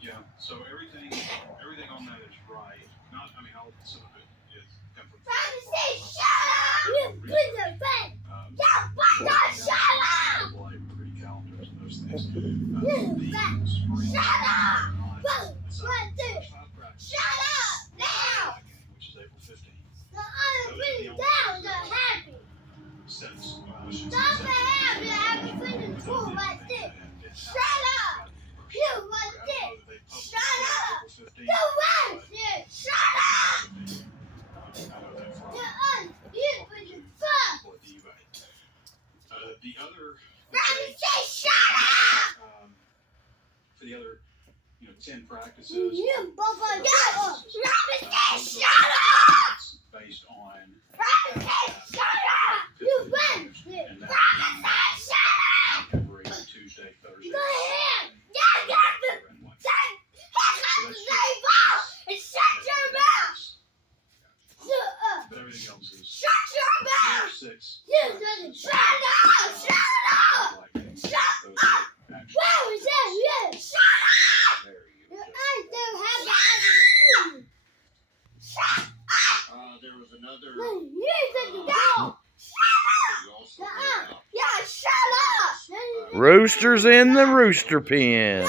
Yeah, so everything on that is right. Not, I mean, all some of it is come from. Pretty calendars and those things. Which is April 15th. Since the other for the other 10 practices based on every Tuesday, Thursday. But everything else is 6. There was another. Roosters in the rooster pen.